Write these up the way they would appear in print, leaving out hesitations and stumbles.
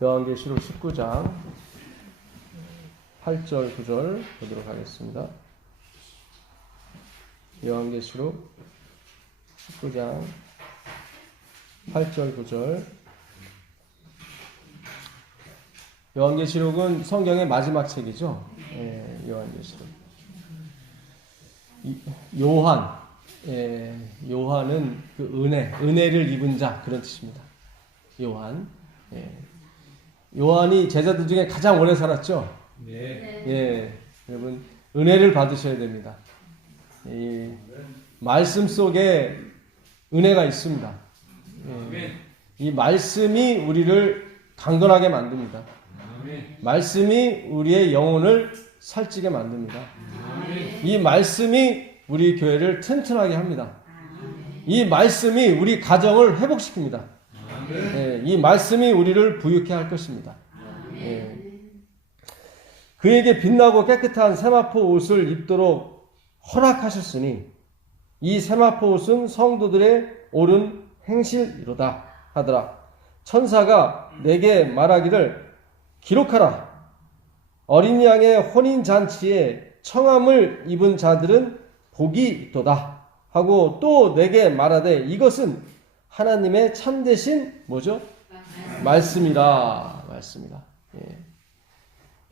요한계시록 19장 8절 9절 보도록 하겠습니다. 요한계시록 19장 8절 9절. 요한계시록은 성경의 마지막 책이죠. 요한계시록. 요한은 그 은혜를 입은 자, 그런 뜻입니다. 요한. 요한이 제자들 중에 가장 오래 살았죠. 네. 여러분 은혜를 받으셔야 됩니다. 이 말씀 속에 은혜가 있습니다. 이 말씀이 우리를 강건하게 만듭니다. 말씀이 우리의 영혼을 살찌게 만듭니다. 이 말씀이 우리 교회를 튼튼하게 합니다. 이 말씀이 우리 가정을 회복시킵니다. 이 말씀이 우리를 부유케 할 것입니다. 그에게 빛나고 깨끗한 세마포 옷을 입도록 허락하셨으니 이 세마포 옷은 성도들의 옳은 행실이로다 하더라. 천사가 내게 말하기를 기록하라. 어린 양의 혼인잔치에 청함을 입은 자들은 복이 있도다 하고 또 내게 말하되 이것은 하나님의 참되신 뭐죠? 말씀이라.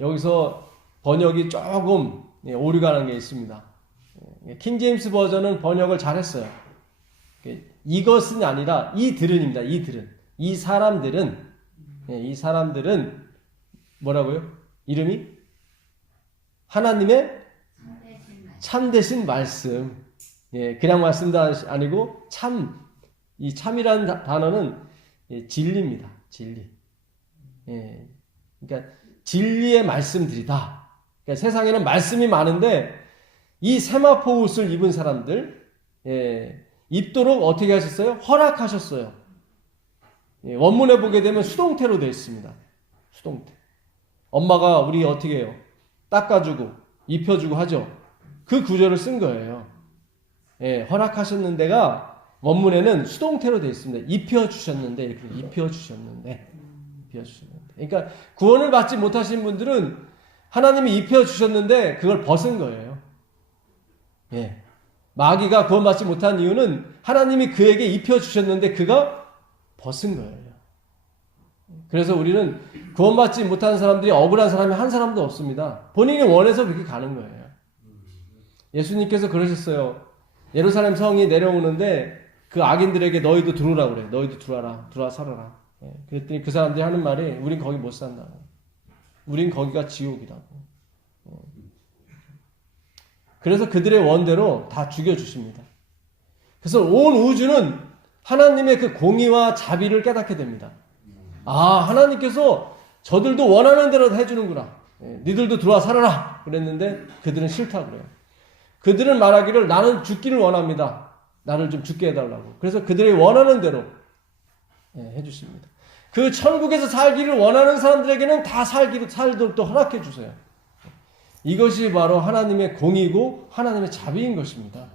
여기서 번역이 조금 오류가 난 게 있습니다. 킹제임스 버전은 번역을 잘했어요. 이것은 아니라 이들은입니다. 이 사람들은 뭐라고요? 이름이 하나님의 참되신 말씀. 그냥 말씀도 아니고 이 참이라는 단어는 진리입니다. 진리. 그러니까 진리의 말씀들이다. 그러니까 세상에는 말씀이 많은데 이 세마포 옷을 입은 사람들 입도록 어떻게 하셨어요? 허락하셨어요. 원문에 보게 되면 수동태로 되어 있습니다. 수동태. 엄마가 우리 어떻게 해요? 닦아주고 입혀주고 하죠. 그 구절을 쓴 거예요. 허락하셨는데가 원문에는 수동태로 되어 있습니다. 입혀주셨는데 이렇게 입혀주셨는데. 그러니까 구원을 받지 못하신 분들은 하나님이 입혀주셨는데 그걸 벗은 거예요. 마귀가 구원받지 못한 이유는 하나님이 그에게 입혀주셨는데 그가 벗은 거예요. 그래서 우리는 구원받지 못한 사람들이 억울한 사람이 한 사람도 없습니다. 본인이 원해서 그렇게 가는 거예요. 예수님께서 그러셨어요. 예루살렘 성이 내려오는데 그 악인들에게 너희도 들어오라고 그래. 너희도 들어와 살아라. 그랬더니 그 사람들이 하는 말이 우린 거기 못 산다고. 우린 거기가 지옥이라고. 그래서 그들의 원대로 다 죽여주십니다. 그래서 온 우주는 하나님의 그 공의와 자비를 깨닫게 됩니다. 하나님께서 저들도 원하는 대로 해주는구나. 니들도 들어와 살아라. 그랬는데 그들은 싫다고 그래요. 그들은 말하기를 나는 죽기를 원합니다. 나를 좀 죽게 해달라고. 그래서 그들이 원하는 대로 해주십니다. 그 천국에서 살기를 원하는 사람들에게는 다 살도록 또 허락해 주세요. 이것이 바로 하나님의 공의고 하나님의 자비인 것입니다.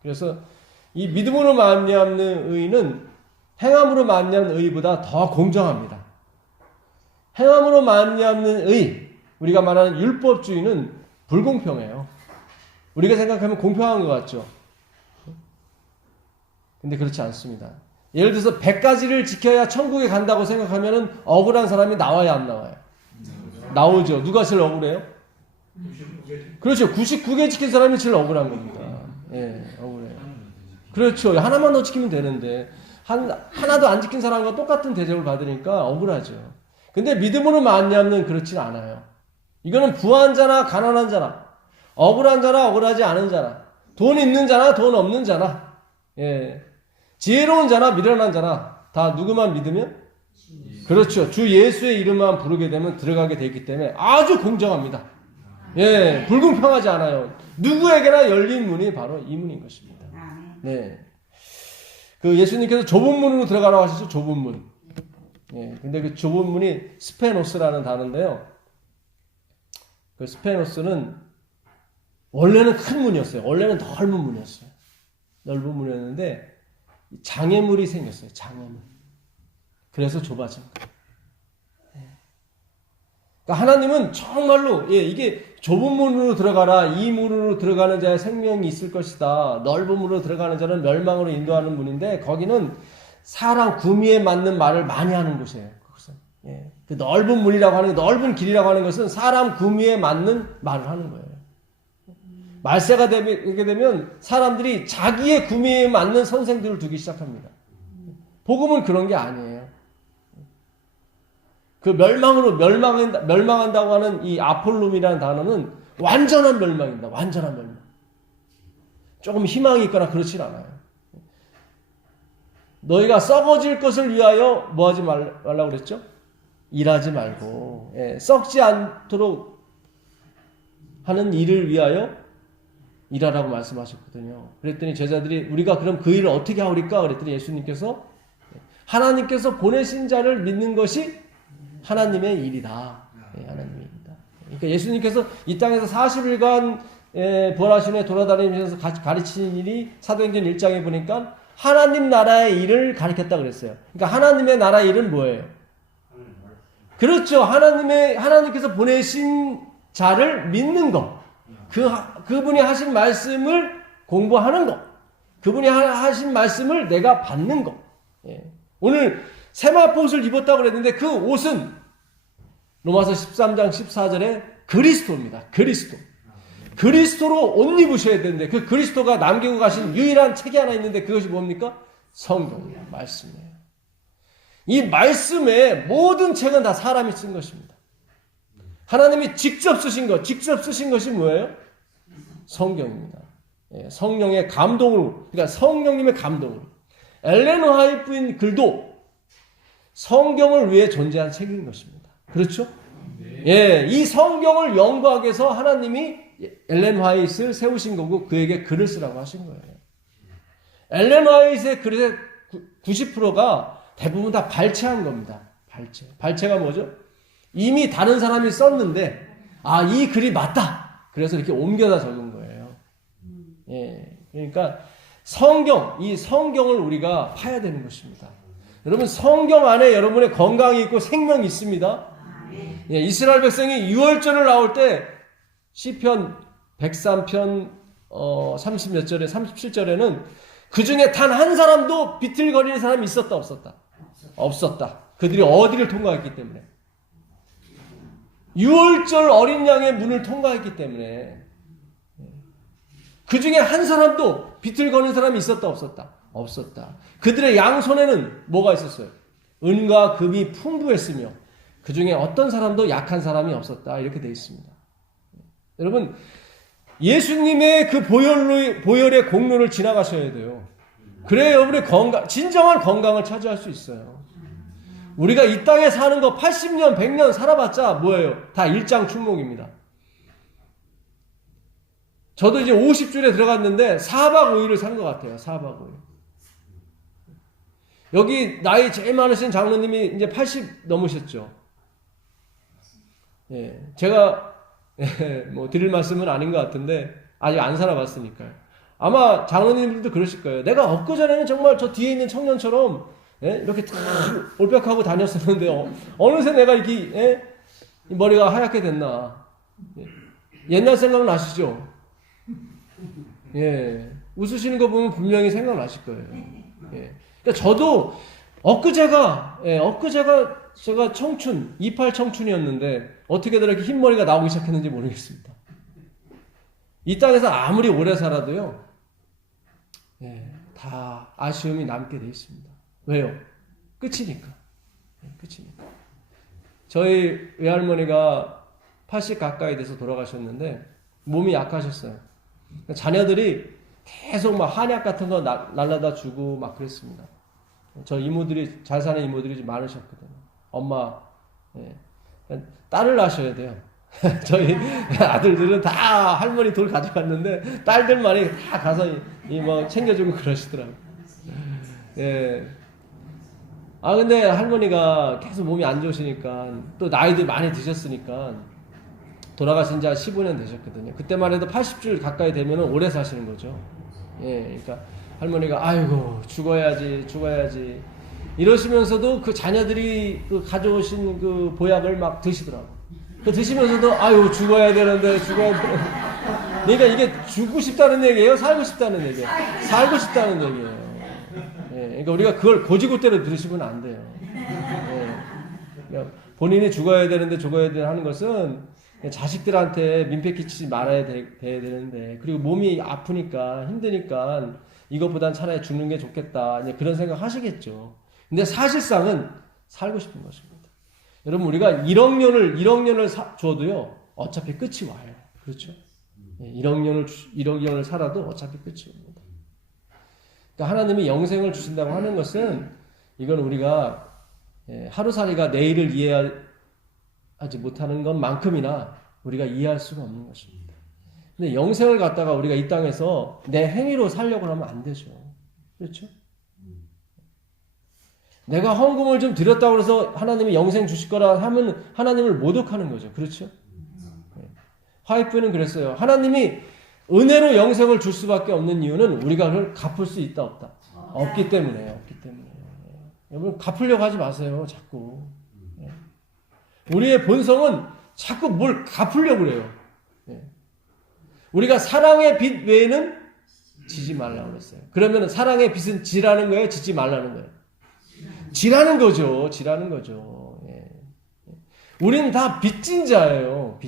그래서 이 믿음으로 말미암는 의는 행함으로 말미암는 의보다 더 공정합니다. 행함으로 말미암는 의, 우리가 말하는 율법주의는 불공평해요. 우리가 생각하면 공평한 것 같죠. 근데 그렇지 않습니다. 예를 들어서 100가지를 지켜야 천국에 간다고 생각하면 억울한 사람이 나와야 안 나와요? 나오죠. 누가 제일 억울해요? 그렇죠. 99개 지킨 사람이 제일 억울한 겁니다. 억울해요. 그렇죠. 하나만 더 지키면 되는데 하나도 안 지킨 사람과 똑같은 대접을 받으니까 억울하죠. 근데 믿음으로 말미암는 그렇지 않아요. 이거는 부한 자나 가난한 자나 억울한 자나 억울하지 않은 자나 돈 있는 자나 돈 없는 자나 지혜로운 자나 미련한 자나 다 누구만 믿으면? 그렇죠. 주 예수의 이름만 부르게 되면 들어가게 되기 때문에 아주 공정합니다. 불공평하지 않아요. 누구에게나 열린 문이 바로 이 문인 것입니다. 그 예수님께서 좁은 문으로 들어가라고 하셨죠. 좁은 문. 근데 그 좁은 문이 스페노스라는 단어인데요. 그 스페노스는 원래는 큰 문이었어요. 원래는 넓은 문이었어요. 넓은 문이었는데 장애물이 생겼어요. 장애물. 그래서 좁아진 거예요. 그러니까 하나님은 정말로 이게 좁은 문으로 들어가라, 이 문으로 들어가는 자의 생명이 있을 것이다, 넓은 문으로 들어가는 자는 멸망으로 인도하는 문인데 거기는 사람 구미에 맞는 말을 많이 하는 곳이에요. 그것은 그 넓은 문이라고 하는 넓은 길이라고 하는 것은 사람 구미에 맞는 말을 하는 거예요. 말세가 되게 되면 사람들이 자기의 구미에 맞는 선생들을 두기 시작합니다. 복음은 그런 게 아니에요. 그 멸망한다고 하는 이 아폴룸이라는 단어는 완전한 멸망입니다. 완전한 멸망. 조금 희망이 있거나 그렇진 않아요. 너희가 썩어질 것을 위하여 뭐 하지 말라고 그랬죠? 일하지 말고, 썩지 않도록 하는 일을 위하여 일하라고 말씀하셨거든요. 그랬더니 제자들이 우리가 그럼 그 일을 어떻게 하오리까? 그랬더니 예수님께서 하나님께서 보내신 자를 믿는 것이 하나님의 일이다. 하나님의 일이다. 그러니까 예수님께서 이 땅에서 40일간 부활하신 후에 돌아다니면서 가르치는 일이 사도행전 1장에 보니까 하나님 나라의 일을 가르쳤다 그랬어요. 그러니까 하나님의 나라의 일은 뭐예요? 그렇죠. 하나님께서 보내신 자를 믿는 것. 그분이 하신 말씀을 공부하는 것. 그분이 하신 말씀을 내가 받는 것. 오늘 세마포 옷을 입었다고 그랬는데 그 옷은 로마서 13장 14절에 그리스도입니다. 그리스도로 옷 입으셔야 되는데 그 그리스도가 남기고 가신 유일한 책이 하나 있는데 그것이 뭡니까? 성경이에요. 말씀이에요. 이 말씀에 모든 책은 다 사람이 쓴 것입니다. 하나님이 직접 쓰신 것이 뭐예요? 성경입니다. 성령의 감동으로, 그러니까 성령님의 감동으로. 엘렌 화이트인 글도 성경을 위해 존재한 책인 것입니다. 그렇죠? 이 성경을 연구하기 위해서 하나님이 엘렌 화이트를 세우신 거고 그에게 글을 쓰라고 하신 거예요. 엘렌 화이트의 글의 90%가 대부분 다 발췌한 겁니다. 발췌가 뭐죠? 이미 다른 사람이 썼는데 이 글이 맞다. 그래서 이렇게 옮겨다 적은 거예요. 그러니까 이 성경을 우리가 파야 되는 것입니다. 여러분 성경 안에 여러분의 건강이 있고 생명이 있습니다. 이스라엘 백성이 유월절을 나올 때 시편 103편 30몇 절에 37절에는 그 중에 단 한 사람도 비틀거리는 사람이 있었다 없었다? 없었다. 그들이 어디를 통과했기 때문에. 유월절 어린 양의 문을 통과했기 때문에 그 중에 한 사람도 비틀거리는 사람이 있었다 없었다? 없었다. 그들의 양손에는 뭐가 있었어요? 은과 금이 풍부했으며 그 중에 어떤 사람도 약한 사람이 없었다. 이렇게 되어 있습니다. 여러분 예수님의 그 보혈의 공로를 지나가셔야 돼요. 그래야 여러분의 진정한 건강을 차지할 수 있어요. 우리가 이 땅에 사는 거 80년, 100년 살아봤자 뭐예요? 다 일장 충목입니다. 저도 이제 50줄에 들어갔는데 4박 5일을 산 것 같아요. 4박 5일. 여기 나이 제일 많으신 장로님이 이제 80 넘으셨죠. 제가 뭐 드릴 말씀은 아닌 것 같은데 아직 안 살아봤으니까요. 아마 장로님들도 그러실 거예요. 내가 엊그전에는 정말 저 뒤에 있는 청년처럼 이렇게 다 올백하고 다녔었는데 어느새 내가 이렇게 머리가 하얗게 됐나. 옛날 생각 나시죠? 웃으시는 거 보면 분명히 생각나실 거예요. 그러니까 저도 엊그제가 제가 청춘, 28 청춘이었는데 어떻게든 이렇게 흰머리가 나오기 시작했는지 모르겠습니다. 이 땅에서 아무리 오래 살아도요, 다 아쉬움이 남게 돼 있습니다. 왜요? 끝이니까. 끝이니까. 저희 외할머니가 80 가까이 돼서 돌아가셨는데 몸이 약하셨어요. 자녀들이 계속 막 한약 같은 거 날라다 주고 막 그랬습니다. 저 이모들이, 잘 사는 이모들이 좀 많으셨거든요. 엄마, 딸을 낳으셔야 돼요. 저희 아들들은 다 할머니 돌 가져갔는데 딸들만이 다 가서 뭐 챙겨주고 그러시더라고요. 근데 할머니가 계속 몸이 안 좋으시니까 또 나이도 많이 드셨으니까 돌아가신 지 15년 되셨거든요. 그때만 해도 80줄 가까이 되면 오래 사시는 거죠. 그러니까 할머니가 아이고 죽어야지 이러시면서도 그 자녀들이 그 가져오신 그 보약을 막 드시더라고. 그 드시면서도 아유 죽어야 되는데 그러니까 이게 죽고 싶다는 얘기예요? 살고 싶다는 얘기예요? 살고 싶다는 얘기예요. 예, 그러니까 우리가 그걸 고지고대로 들으시면 안 돼요. 예, 그러니까 본인이 죽어야 되는데 하는 것은 자식들한테 민폐 끼치지 말아야 돼야 되는데, 그리고 몸이 아프니까 힘드니까 이것보단 차라리 죽는 게 좋겠다, 이제 그런 생각 하시겠죠. 근데 사실상은 살고 싶은 것입니다. 여러분, 우리가 1억 년을 줘도요 어차피 끝이 와요. 그렇죠? 1억 년을 살아도 어차피 끝이 옵니다. 그러니까 하나님이 영생을 주신다고 하는 것은, 이건 우리가 하루살이가 내일을 이해하지 못하는 것만큼이나 우리가 이해할 수가 없는 것입니다. 근데 영생을 갖다가 우리가 이 땅에서 내 행위로 살려고 하면 안 되죠. 그렇죠? 내가 헌금을 좀 드렸다고 해서 하나님이 영생 주실 거라 하면 하나님을 모독하는 거죠. 그렇죠? 화이프는 그랬어요. 하나님이 은혜로 영생을 줄 수밖에 없는 이유는 우리가 그걸 갚을 수 있다 없다? 없기 때문에. 여러분, 갚으려고 하지 마세요. 자꾸. 우리의 본성은 자꾸 뭘 갚으려고 그래요. 우리가 사랑의 빚 외에는 지지 말라고 그랬어요. 그러면 사랑의 빚은 지라는 거예요? 지지 말라는 거예요? 지라는 거죠. 우리는 다 빚진 자예요.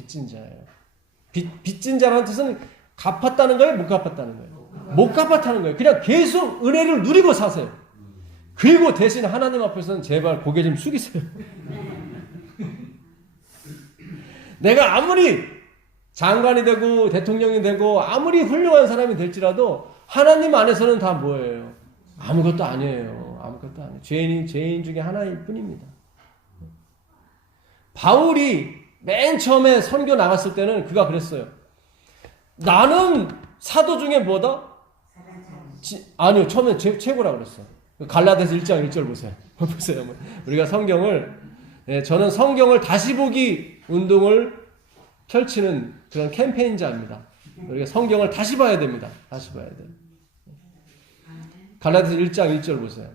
빚진 자라는 뜻은 갚았다는 거예요? 못 갚았다는 거예요? 못 갚았다는 거예요. 그냥 계속 은혜를 누리고 사세요. 그리고 대신 하나님 앞에서는 제발 고개 좀 숙이세요. 내가 아무리 장관이 되고 대통령이 되고 아무리 훌륭한 사람이 될지라도 하나님 안에서는 다 뭐예요? 아무것도 아니에요. 죄인 중에 하나일 뿐입니다. 바울이 맨 처음에 선교 나갔을 때는 그가 그랬어요. 나는 사도 중에 뭐다? 아니요, 처음에 최고라고 그랬어요. 갈라디아서 1장 1절 보세요. 우리가 저는 성경을 다시 보기 운동을 펼치는 그런 캠페인자입니다. 우리가 성경을 다시 봐야 됩니다. 갈라디아서 1장 1절 보세요.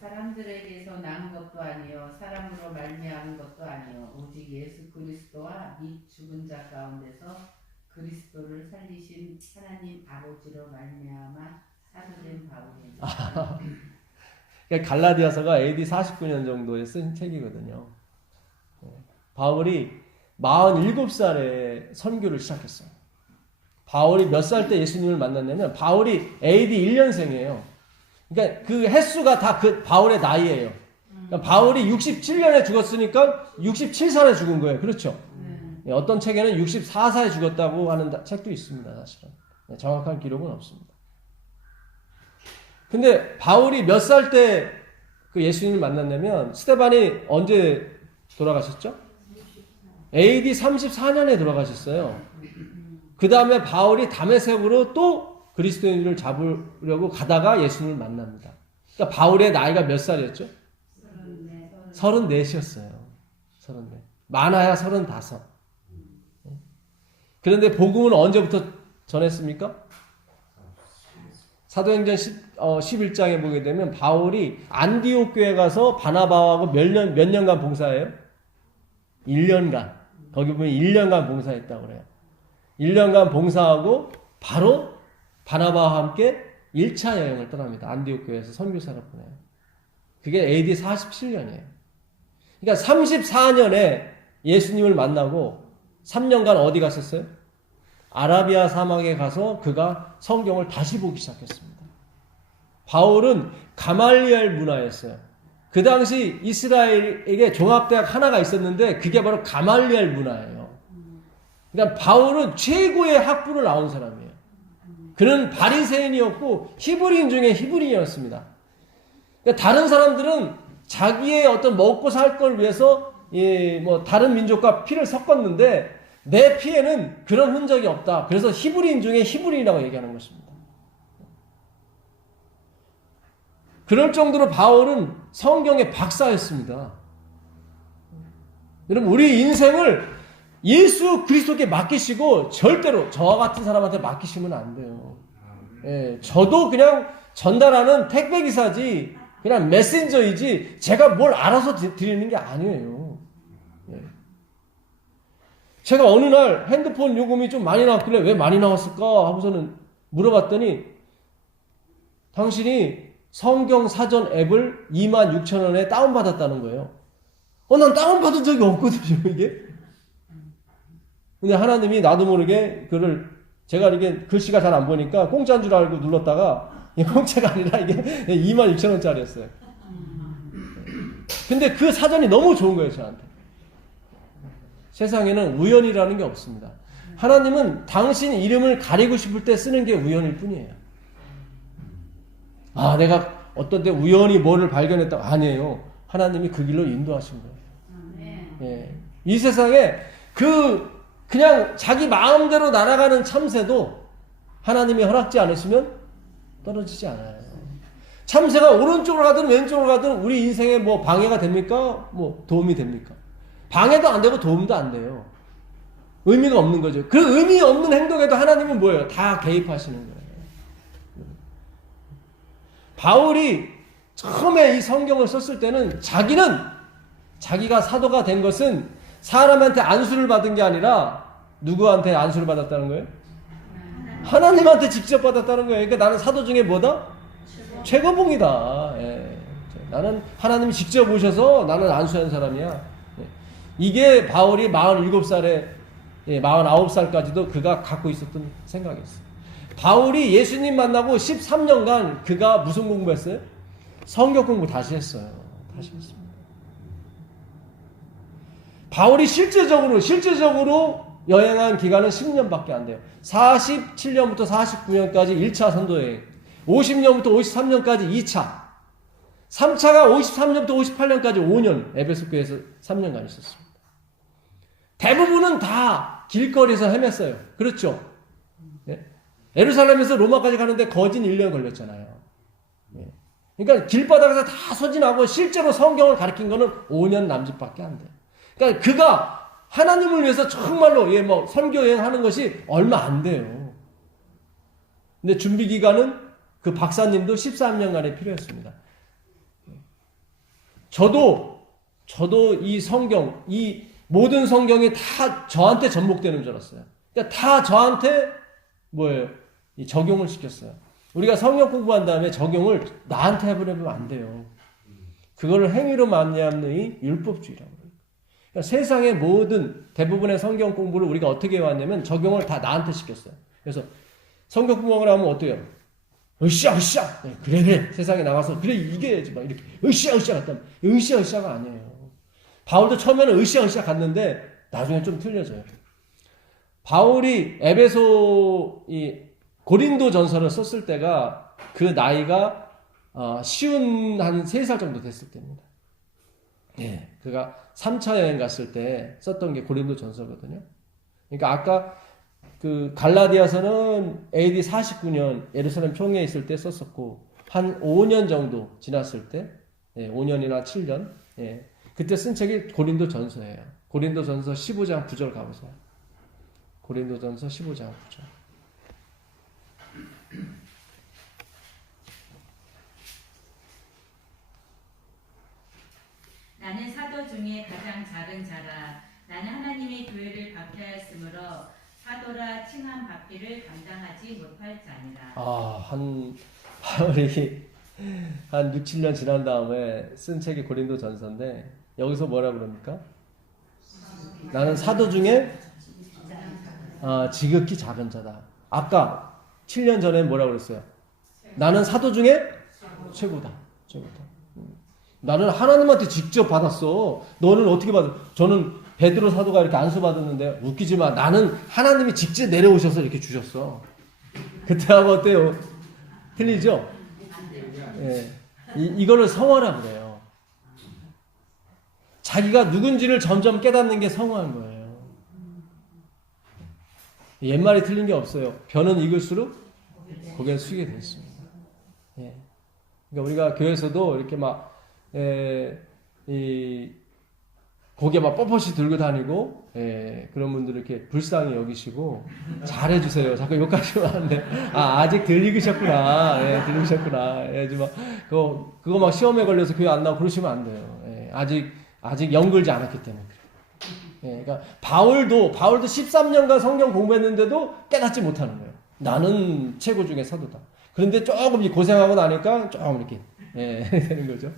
사람들에게서 난 것도 아니요 사람으로 말미암은 것도 아니요 오직 예수 그리스도와 및 죽은 자 가운데서 그리스도를 살리신 하나님 아버지로 말미암아 사도된 바울입니다. 갈라디아서가 AD 49년 정도에 쓴 책이거든요. 바울이 47살에 선교를 시작했어요. 바울이 몇 살 때 예수님을 만났냐면 바울이 AD 1년생이에요. 그러니까 그 횟수가 다 그 바울의 나이예요. 그러니까 바울이 67년에 죽었으니까 67살에 죽은 거예요. 그렇죠? 어떤 책에는 64살에 죽었다고 하는 책도 있습니다. 사실은. 정확한 기록은 없습니다. 근데 바울이 몇 살 때 그 예수님을 만났냐면 스데반이 언제 돌아가셨죠? AD 34년에 돌아가셨어요. 그 다음에 바울이 다메섹으로 또 그리스도인들을 잡으려고 가다가 예수님을 만납니다. 그러니까 바울의 나이가 몇 살이었죠? 34이었어요. 34. 많아야 35. 그런데 복음은 언제부터 전했습니까? 사도행전 11장에 보게 되면 바울이 안디옥 교회 가서 바나바하고 몇 년간 봉사해요? 1년간. 거기 보면 1년간 봉사했다고 그래요. 1년간 봉사하고 바로 바나바와 함께 1차 여행을 떠납니다. 안디옥 교회에서 선교사를 보내요. 그게 AD 47년이에요. 그러니까 34년에 예수님을 만나고 3년간 어디 갔었어요? 아라비아 사막에 가서 그가 성경을 다시 보기 시작했습니다. 바울은 가말리엘 문화였어요. 그 당시 이스라엘에게 종합대학 하나가 있었는데 그게 바로 가말리엘 문화예요. 그러니까 바울은 최고의 학부를 나온 사람이에요. 그는 바리새인이었고 히브리인 중에 히브리인이었습니다. 그러니까 다른 사람들은 자기의 어떤 먹고 살 걸 위해서 다른 민족과 피를 섞었는데 내 피에는 그런 흔적이 없다. 그래서 히브리인 중에 히브리인이라고 얘기하는 것입니다. 그럴 정도로 바울은 성경의 박사였습니다. 여러분, 우리 인생을 예수 그리스도께 맡기시고 절대로 저와 같은 사람한테 맡기시면 안 돼요. 저도 그냥 전달하는 택배기사지 그냥 메신저이지 제가 뭘 알아서 드리는 게 아니에요. 제가 어느 날 핸드폰 요금이 좀 많이 나왔길래 왜 많이 나왔을까 하고서는 물어봤더니 당신이 성경 사전 앱을 26,000원에 다운받았다는 거예요. 난 다운받은 적이 없거든요, 이게. 근데 하나님이 나도 모르게 그를, 제가 이게 글씨가 잘 안 보니까 공짜인 줄 알고 눌렀다가 공짜가 아니라 이게 26,000원짜리였어요. 근데 그 사전이 너무 좋은 거예요, 저한테. 세상에는 우연이라는 게 없습니다. 하나님은 당신 이름을 가리고 싶을 때 쓰는 게 우연일 뿐이에요. 내가 어떤 때 우연히 뭐를 발견했다. 아니에요. 하나님이 그 길로 인도하신 거예요. 예. 이 세상에 그냥 자기 마음대로 날아가는 참새도 하나님이 허락지 않으시면 떨어지지 않아요. 참새가 오른쪽으로 가든 왼쪽으로 가든 우리 인생에 뭐 방해가 됩니까? 뭐 도움이 됩니까? 방해도 안 되고 도움도 안 돼요. 의미가 없는 거죠. 그 의미 없는 행동에도 하나님은 뭐예요? 다 개입하시는 거예요. 바울이 처음에 이 성경을 썼을 때는 자기가 사도가 된 것은 사람한테 안수를 받은 게 아니라 누구한테 안수를 받았다는 거예요? 하나님한테 직접 받았다는 거예요. 그러니까 나는 사도 중에 뭐다? 최고봉이다. 예. 나는 하나님이 직접 오셔서 나는 안수한 사람이야. 예. 이게 바울이 47살에 49살까지도 그가 갖고 있었던 생각이었어요. 바울이 예수님 만나고 13년간 그가 무슨 공부했어요? 성경 공부 다시 했어요. 다시 했습니다. 바울이 실제적으로 여행한 기간은 10년밖에 안 돼요. 47년부터 49년까지 1차 선도여행, 50년부터 53년까지 2차, 3차가 53년부터 58년까지 5년 에베소 교회에서 3년간 있었습니다. 대부분은 다 길거리에서 헤맸어요. 그렇죠? 예? 예루살렘에서 로마까지 가는데 거진 1년 걸렸잖아요. 예. 그러니까 길바닥에서 다 소진하고 실제로 성경을 가르친 거는 5년 남짓밖에 안 돼요. 그러니까 그가 하나님을 위해서 정말로 선교 여행하는 것이 얼마 안 돼요. 근데 준비 기간은 그 박사님도 13년간이 필요했습니다. 저도 이 성경, 이 모든 성경이 다 저한테 접목되는 줄 알았어요. 그러니까 다 저한테 이 적용을 시켰어요. 우리가 성경 공부한 다음에 적용을 나한테 해보려면 안 돼요. 그거를 행위로 말미암는 이 율법주의라고 해요. 그러니까 세상의 대부분의 성경 공부를 우리가 어떻게 해왔냐면 적용을 다 나한테 시켰어요. 그래서 성경 공부를 하면 어때요? 으쌰. 네, 그래. 세상에 나가서 그래 이게 해야지 막 이렇게 으쌰 갔다면 으쌰가 아니에요. 바울도 처음에는 으쌰 갔는데 나중에 좀 틀려져요. 바울이 에베소 고린도 전서를 썼을 때가 그 나이가 쉬운 한 3살 정도 됐을 때입니다. 예, 그가 3차 여행 갔을 때 썼던 게 고린도 전서거든요. 그러니까 아까 그 갈라디아서는 AD 49년 예루살렘 총회에 있을 때 썼었고 한 5년 정도 지났을 때 5년이나 7년 그때 쓴 책이 고린도 전서예요. 고린도 전서 15장 9절 가보세요. 고린도 전서 15장 9절. 나는 사도 중에 가장 작은 자라. 나는 하나님의 교회를 박해하였으므로 사도라 칭함 받기를 감당하지 못할 자니라. 바울이 한 6, 7년 지난 다음에 쓴 책이 고린도 전서인데 여기서 뭐라 그럽니까? 나는 사도 중에 지극히 작은 자다. 아까 7년 전에 뭐라 그랬어요? 나는 사도 중에 최고다. 나는 하나님한테 직접 받았어. 너는 어떻게 받았어? 저는 베드로 사도가 이렇게 안수 받았는데 웃기지 마. 나는 하나님이 직접 내려오셔서 이렇게 주셨어. 그때하고 어때요? 틀리죠? 예. 이거를 성화라고 그래요. 자기가 누군지를 점점 깨닫는 게 성화인 거예요. 옛말이 틀린 게 없어요. 변은 익을수록 고개를 숙이게 돼 있습니다. 예. 그러니까 우리가 교회에서도 이렇게 고개 막 뻣뻣이 들고 다니고, 그런 분들을 이렇게 불쌍히 여기시고, 잘해주세요. 자꾸 욕하시면 안 돼. 아직 덜 익으셨구나. 들리셨구나. 그거 막 시험에 걸려서 교회 안 나오고 그러시면 안 돼요. 아직 연글지 않았기 때문에. 예, 그러니까 바울도 13년간 성경 공부했는데도 깨닫지 못하는 거예요. 나는 최고 중에 사도다. 그런데 조금 고생하고 나니까 조금 이렇게 되는 거죠.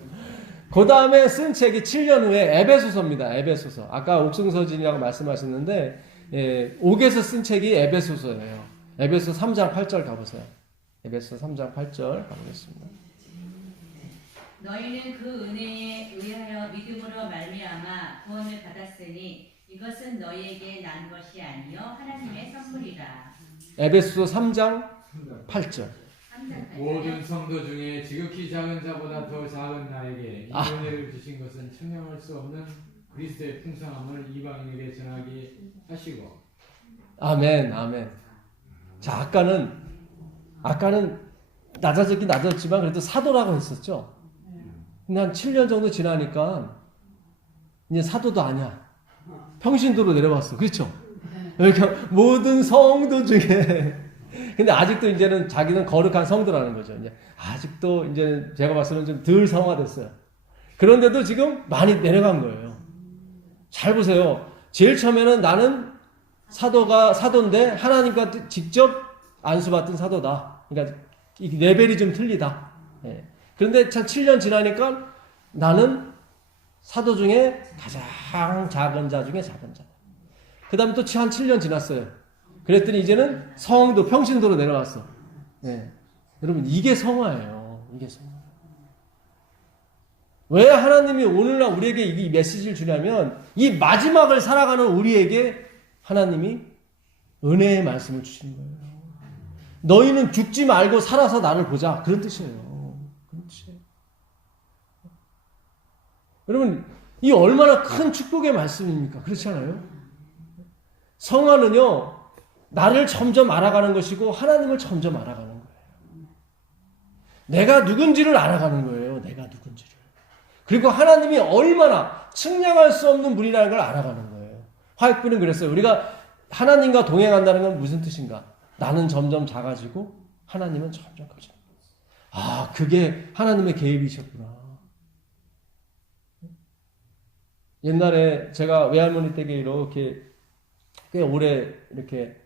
그 다음에 쓴 책이 7년 후에 에베소서입니다. 에베소서. 아까 옥승서진이라고 말씀하셨는데 5개서 쓴 책이 에베소서예요. 에베소 3장 8절 가보세요. 에베소 3장 8절 가보겠습니다. 너희는 그 은혜에 의하여 믿음으로 말미암아 구원을 받았으니 이것은 너희에게 난 것이 아니요 하나님의 선물이라. 에베소서 3장 8절. 모든 성도 중에 지극히 작은 자보다 더 작은 나에게 이 은혜를 주신 것은 측량할 수 없는 그리스도의 풍성함을 이방인에게 전하게 하시고. 아멘, 아멘. 자, 아까는 낮아졌긴 낮았지만 그래도 사도라고 했었죠. 근데 한 7년 정도 지나니까 이제 사도도 아니야. 평신도로 내려왔어. 그렇죠? 그러니까 모든 성도 중에 근데 아직도 이제는 자기는 거룩한 성도라는 거죠. 이제 아직도 이제는 제가 봤을 때는 좀 덜 성화됐어요. 그런데도 지금 많이 내려간 거예요. 잘 보세요. 제일 처음에는 나는 사도인데 하나님과 직접 안수받은 사도다. 그러니까 이 레벨이 좀 틀리다. 예. 그런데 참 7년 지나니까 나는 사도 중에 가장 작은 자 중에 작은 자다. 그 다음에 또 한 7년 지났어요. 그랬더니 이제는 성도, 평신도로 내려왔어. 네. 여러분, 이게 성화예요. 이게 성화. 왜 하나님이 오늘날 우리에게 이 메시지를 주냐면, 이 마지막을 살아가는 우리에게 하나님이 은혜의 말씀을 주시는 거예요. 너희는 죽지 말고 살아서 나를 보자. 그런 뜻이에요. 그런 뜻이에요. 여러분, 이 얼마나 큰 축복의 말씀입니까? 그렇지 않아요? 성화는요, 나를 점점 알아가는 것이고 하나님을 점점 알아가는 거예요. 내가 누군지를 알아가는 거예요. 내가 누군지를. 그리고 하나님이 얼마나 측량할 수 없는 분이라는 걸 알아가는 거예요. 화학부는 그랬어요. 우리가 하나님과 동행한다는 건 무슨 뜻인가? 나는 점점 작아지고 하나님은 점점 커져. 아, 그게 하나님의 계획이셨구나. 옛날에 제가 외할머니 댁에 이렇게 꽤 오래 이렇게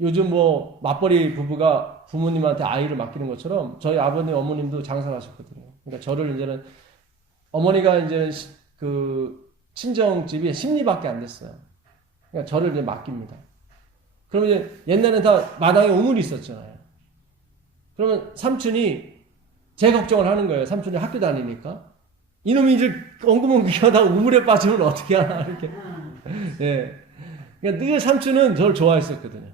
요즘 뭐 맞벌이 부부가 부모님한테 아이를 맡기는 것처럼 저희 아버님 어머님도 장사를 하셨거든요. 그러니까 저를 이제는 어머니가 이제 그 친정집이 10리밖에 안 됐어요. 그러니까 저를 이제 맡깁니다. 그러면 이제 옛날에는 다 마당에 우물이 있었잖아요. 그러면 삼촌이 제 걱정을 하는 거예요. 삼촌이 학교 다니니까. 이놈이 이제 엉금엉금 하다 우물에 빠지면 어떻게 하나 이렇게. 예. 그러니까 늘 삼촌은 저를 좋아했었거든요.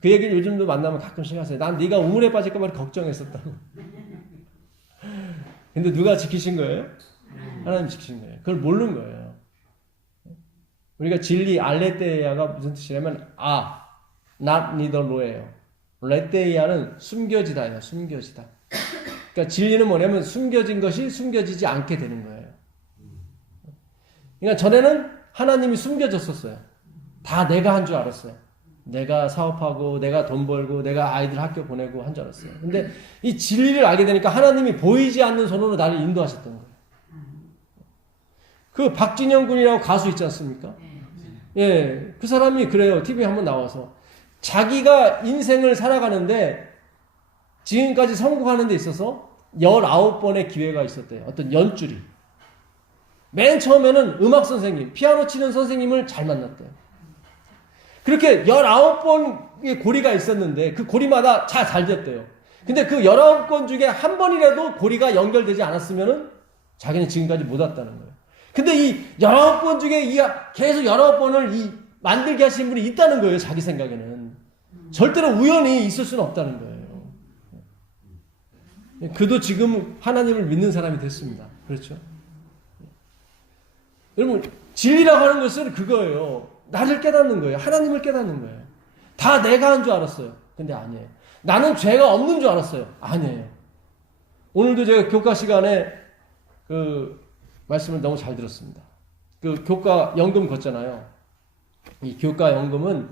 그 얘기를 요즘도 만나면 가끔씩 하세요. 난 네가 우물에 빠질까 봐 걱정했었다고. 근데 누가 지키신 거예요? 하나님 지키신 거예요. 그걸 모르는 거예요. 우리가 진리 알레테이아가 무슨 뜻이냐면 not neither로예요. 레테이아는 숨겨지다예요. 숨겨지다. 그러니까 진리는 뭐냐면 숨겨진 것이 숨겨지지 않게 되는 거예요. 그러니까 전에는 하나님이 숨겨졌었어요. 다 내가 한 줄 알았어요. 내가 사업하고 내가 돈 벌고 내가 아이들 학교 보내고 한 줄 알았어요. 근데 이 진리를 알게 되니까 하나님이 보이지 않는 손으로 나를 인도하셨던 거예요. 그 박진영 군이라고 가수 있지 않습니까? 예, 그 사람이 그래요. TV에 한번 나와서 자기가 인생을 살아가는데 지금까지 성공하는 데 있어서 19번의 기회가 있었대요. 어떤 연줄이. 맨 처음에는 음악 선생님, 피아노 치는 선생님을 잘 만났대요. 그렇게 19번의 고리가 있었는데 그 고리마다 잘 됐대요. 근데 그 19건 중에 한 번이라도 고리가 연결되지 않았으면은 자기는 지금까지 못 왔다는 거예요. 근데 이 19번 중에 계속 19번을 만들게 하신 분이 있다는 거예요. 자기 생각에는. 절대로 우연히 있을 수는 없다는 거예요. 그도 지금 하나님을 믿는 사람이 됐습니다. 그렇죠? 여러분, 진리라고 하는 것은 그거예요. 나를 깨닫는 거예요. 하나님을 깨닫는 거예요. 다 내가 한 줄 알았어요. 근데 아니에요. 나는 죄가 없는 줄 알았어요. 아니에요. 오늘도 제가 교과 시간에 그 말씀을 너무 잘 들었습니다. 그 교과 연금 걷잖아요. 이 교과 연금은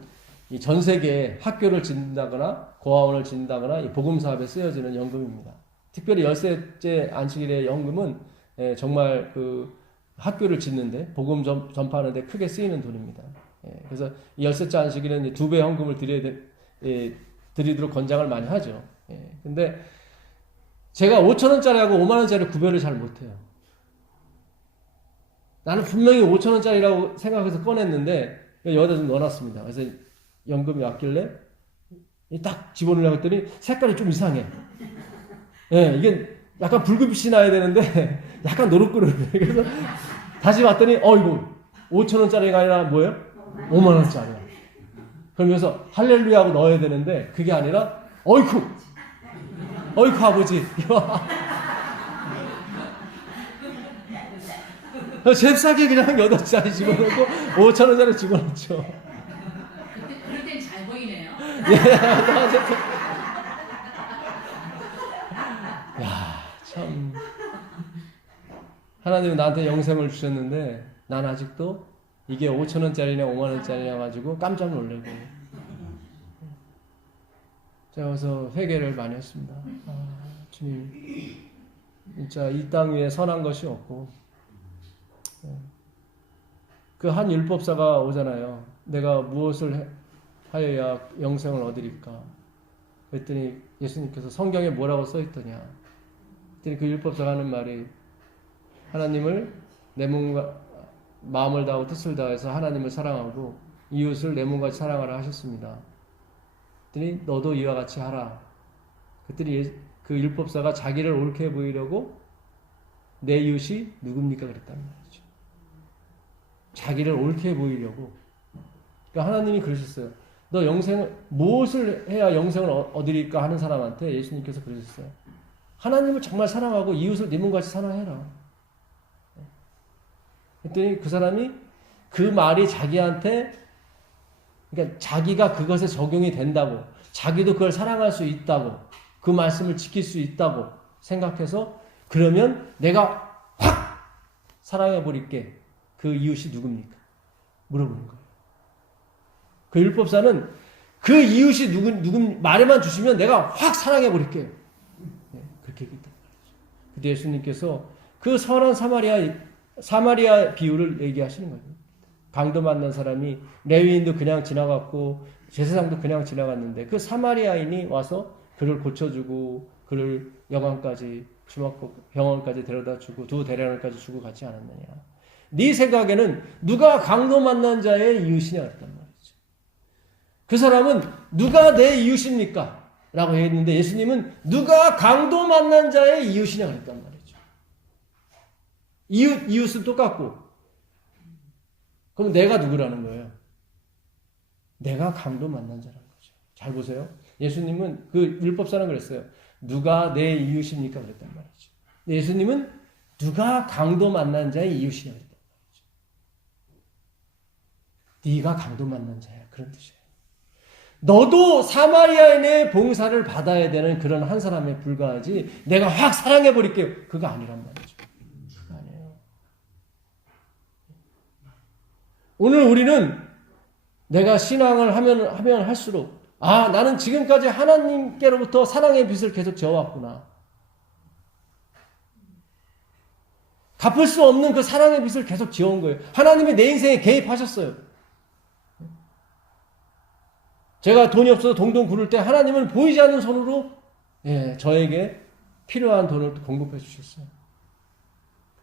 이 전 세계에 학교를 짓는다거나 고아원을 짓는다거나 이 복음 사업에 쓰여지는 연금입니다. 특별히 열세째 안식일의 연금은 정말 그 학교를 짓는데 복음 전파하는데 크게 쓰이는 돈입니다. 예, 그래서 이 열쇠자 안식일은 2배 헌금을 드리도록 권장을 많이 하죠. 예, 근데 제가 5,000원짜리하고 5만원짜리 구별을 잘 못해요. 나는 분명히 5,000원짜리라고 생각해서 꺼냈는데 여기다 좀 넣어놨습니다. 그래서 연금이 왔길래 딱 집어넣으려고 했더니 색깔이 좀 이상해. 예, 이게 약간 붉은빛이 나야 되는데 약간 노릇그릇해. 그래서 다시 봤더니 이거 5,000원짜리가 아니라 뭐예요? 5만원짜리야. 그러면서 할렐루야 하고 넣어야 되는데 그게 아니라 어이쿠 아버지 잽싸게 그냥 8짜리 집어넣고 5,000원짜리 집어넣죠. 그럴 땐 잘 보이네요. 야, 참 하나님은 나한테 영생을 주셨는데 난 아직도 이게 5,000원짜리냐 5만원짜리냐 가지고 깜짝 놀래고 제가 그래서 회개를 많이 했습니다. 주님 진짜 이 땅 위에 선한 것이 없고 그 한 율법사가 오잖아요. 내가 무엇을 하여야 영생을 얻으리까? 그랬더니 예수님께서 성경에 뭐라고 써있더냐? 그랬더니 그 율법사가 하는 말이 하나님을 내 몸과 마음을 다하고 뜻을 다해서 하나님을 사랑하고 이웃을 내 몸같이 사랑하라 하셨습니다. 그랬더니 너도 이와 같이 하라. 그랬더니 그 율법사가 자기를 옳게 보이려고 내 이웃이 누굽니까? 그랬단 말이죠. 자기를 옳게 보이려고. 그러니까 하나님이 그러셨어요. 너 영생을 무엇을 해야 영생을 얻으리까 하는 사람한테 예수님께서 그러셨어요. 하나님을 정말 사랑하고 이웃을 네 몸같이 사랑해라. 그랬더니 그 사람이 그 말이 자기한테 그러니까 자기가 그것에 적용이 된다고 자기도 그걸 사랑할 수 있다고 그 말씀을 지킬 수 있다고 생각해서 그러면 내가 확 사랑해 버릴게. 그 이웃이 누굽니까? 물어보는 거예요. 그 율법사는 그 이웃이 누군 말에만 주시면 내가 확 사랑해 버릴게요. 네, 그렇게 얘기했단 말이죠. 근데 예수님께서 그 선한 사마리아 비유를 얘기하시는 거예요. 강도 만난 사람이 레위인도 그냥 지나갔고 제사장도 그냥 지나갔는데 그 사마리아인이 와서 그를 고쳐주고 그를 여관까지 병원까지 데려다주고 2 대량을까지 주고 가지 않았느냐. 네 생각에는 누가 강도 만난 자의 이웃이냐 그랬단 말이죠. 그 사람은 누가 내 이웃입니까? 라고 했는데 예수님은 누가 강도 만난 자의 이웃이냐 그랬단 말이죠. 이웃은 똑같고 그럼 내가 누구라는 거예요? 내가 강도 만난 자라는 거죠. 잘 보세요. 예수님은 그 율법사는 그랬어요. 누가 내 이웃입니까? 그랬단 말이죠. 예수님은 누가 강도 만난 자의 이웃이냐 그랬단 말이죠. 네가 강도 만난 자야. 그런 뜻이에요. 너도 사마리아인의 봉사를 받아야 되는 그런 한 사람에 불과하지 내가 확 사랑해버릴게요. 그거 아니란 말이죠. 그거 아니에요. 오늘 우리는 내가 신앙을 하면 할수록 나는 지금까지 하나님께로부터 사랑의 빚을 계속 져왔구나. 갚을 수 없는 그 사랑의 빚을 계속 지어온 거예요. 하나님이 내 인생에 개입하셨어요. 제가 돈이 없어서 동동 구를 때 하나님은 보이지 않는 손으로 저에게 필요한 돈을 공급해 주셨어요.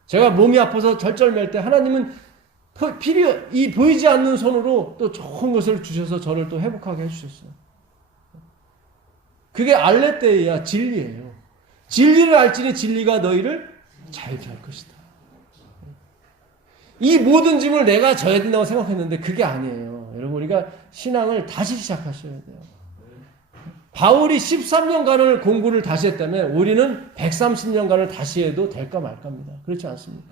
제가 몸이 아파서 절절맬 때 하나님은 이 보이지 않는 손으로 또 좋은 것을 주셔서 저를 또 회복하게 해주셨어요. 그게 알레떼야 진리예요. 진리를 알지니 진리가 너희를 자유케 할 것이다. 이 모든 짐을 내가 져야 된다고 생각했는데 그게 아니에요. 여러분 우리가 신앙을 다시 시작하셔야 돼요. 바울이 13년간을 공부를 다시 했다면 우리는 130년간을 다시 해도 될까 말까입니다. 그렇지 않습니까?